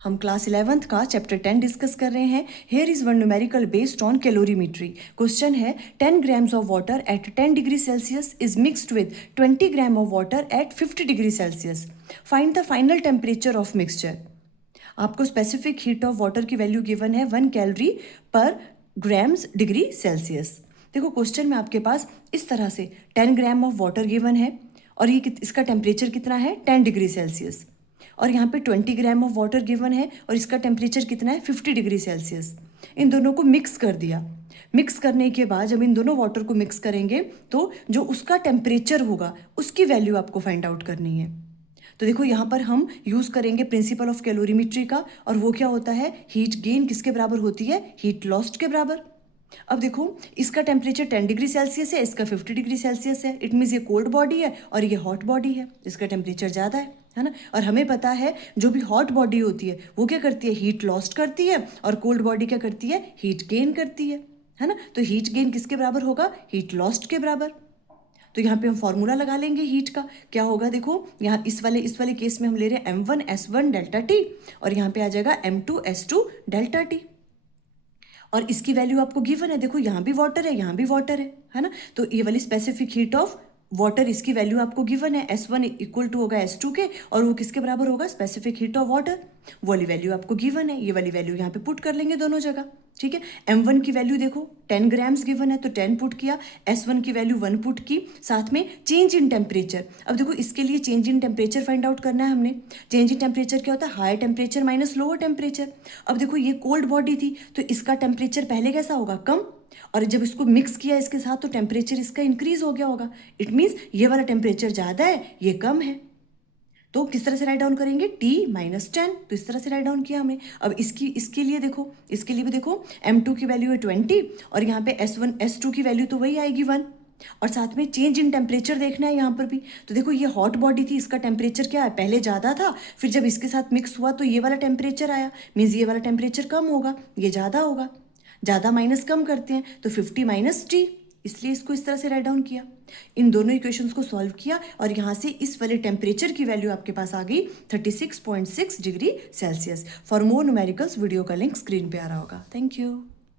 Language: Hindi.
हम क्लास 11th का चैप्टर 10 डिस्कस कर रहे हैं। Here is one numerical based on calorimetry. Question है 10 grams of water at 10 degree Celsius is mixed with 20 gram of water at 50 degree Celsius. Find the final temperature of mixture. आपको स्पेसिफिक हीट ऑफ वाटर की वैल्यू गिवन है 1 कैलोरी पर ग्राम्स डिग्री सेल्सियस। देखो क्वेश्चन में आपके पास इस तरह से 10 ग्राम ऑफ वाटर गिवन है और ये इसका टेम्परेचर कितना है 10 डिग्री सेल्सियस, और यहाँ पे 20 ग्राम ऑफ वाटर गिवन है और इसका टेम्परेचर कितना है 50 डिग्री सेल्सियस। इन दोनों को मिक्स कर दिया। मिक्स करने के बाद जब इन दोनों वाटर को मिक्स करेंगे तो जो उसका टेम्परेचर होगा उसकी वैल्यू आपको फाइंड आउट करनी है। तो देखो यहाँ पर हम यूज़ करेंगे प्रिंसिपल ऑफ कैलोरीमेट्री का, और वो क्या होता है, हीट गेन किसके बराबर होती है, हीट लॉस्ट के बराबर। अब देखो इसका टेम्परेचर 10 डिग्री सेल्सियस है, इसका 50 डिग्री सेल्सियस है। इट मीन्स ये कोल्ड बॉडी है और ये हॉट बॉडी है, इसका टेम्परेचर ज़्यादा है ना। और हमें पता है जो भी हॉट बॉडी होती है वो क्या करती है, हीट लॉस्ट करती है, और कोल्ड बॉडी क्या करती है, हीट गेन करती है ना। तो हीट गेन किसके बराबर होगा, हीट लॉस्ट के बराबर। तो यहाँ पे हम फॉर्मूला लगा लेंगे हीट का। क्या होगा, देखो यहाँ इस वाले केस में हम ले रहे हैं m1s1 डेल्टा टी, और यहाँ पे आ जाएगा m2s2 डेल्टा टी, और इसकी वैल्यू आपको गिवन है। देखो यहाँ भी वाटर है, यहाँ भी वाटर है ना। तो ये वाली स्पेसिफिक हीट ऑफ वाटर, इसकी वैल्यू आपको गिवन है S1 इक्वल टू होगा S2 के, और वो किसके बराबर होगा, स्पेसिफिक हीट ऑफ वाटर। वो वाली वैल्यू आपको गिवन है, ये वाली वैल्यू यहाँ पे पुट कर लेंगे दोनों जगह, ठीक है। M1 की वैल्यू देखो 10 ग्राम्स गिवन है तो 10 पुट किया, S1 की वैल्यू 1 पुट की, साथ में चेंज इन टेम्परेचर। अब देखो इसके लिए change in temperature find out करना है हमने। चेंज इन टेम्परेचर क्या होता है, higher temperature minus lower temperature. अब देखो ये कोल्ड बॉडी थी तो इसका टेम्परेचर पहले कैसा होगा, कम, और जब इसको मिक्स किया इसके साथ तो टेम्परेचर इसका इंक्रीज हो गया होगा। इट मीन्स ये वाला टेम्परेचर ज़्यादा है, ये कम है। तो किस तरह से राइट डाउन करेंगे, T-10, तो इस तरह से राइट डाउन किया हमने। अब इसके लिए देखो, इसके लिए भी देखो M2 की वैल्यू है 20, और यहाँ पे S1 S2 की वैल्यू तो वही आएगी 1, और साथ में चेंज इन टेम्परेचर देखना है यहाँ पर भी। तो देखो ये हॉट बॉडी थी, इसका टेम्परेचर क्या है, पहले ज़्यादा था, फिर जब इसके साथ मिक्स हुआ तो ये वाला टेम्परेचर आया। मीन्स ये वाला टेम्परेचर कम होगा, ये ज़्यादा होगा। ज़्यादा माइनस कम करते हैं तो 50 माइनस T, इसलिए इसको इस तरह से राइट डाउन किया। इन दोनों इक्वेशंस को सॉल्व किया और यहाँ से इस वाले टेम्परेचर की वैल्यू आपके पास आ गई 36.6 degree Celsius. For more numericals video का लिंक स्क्रीन पे आ रहा होगा। Thank you.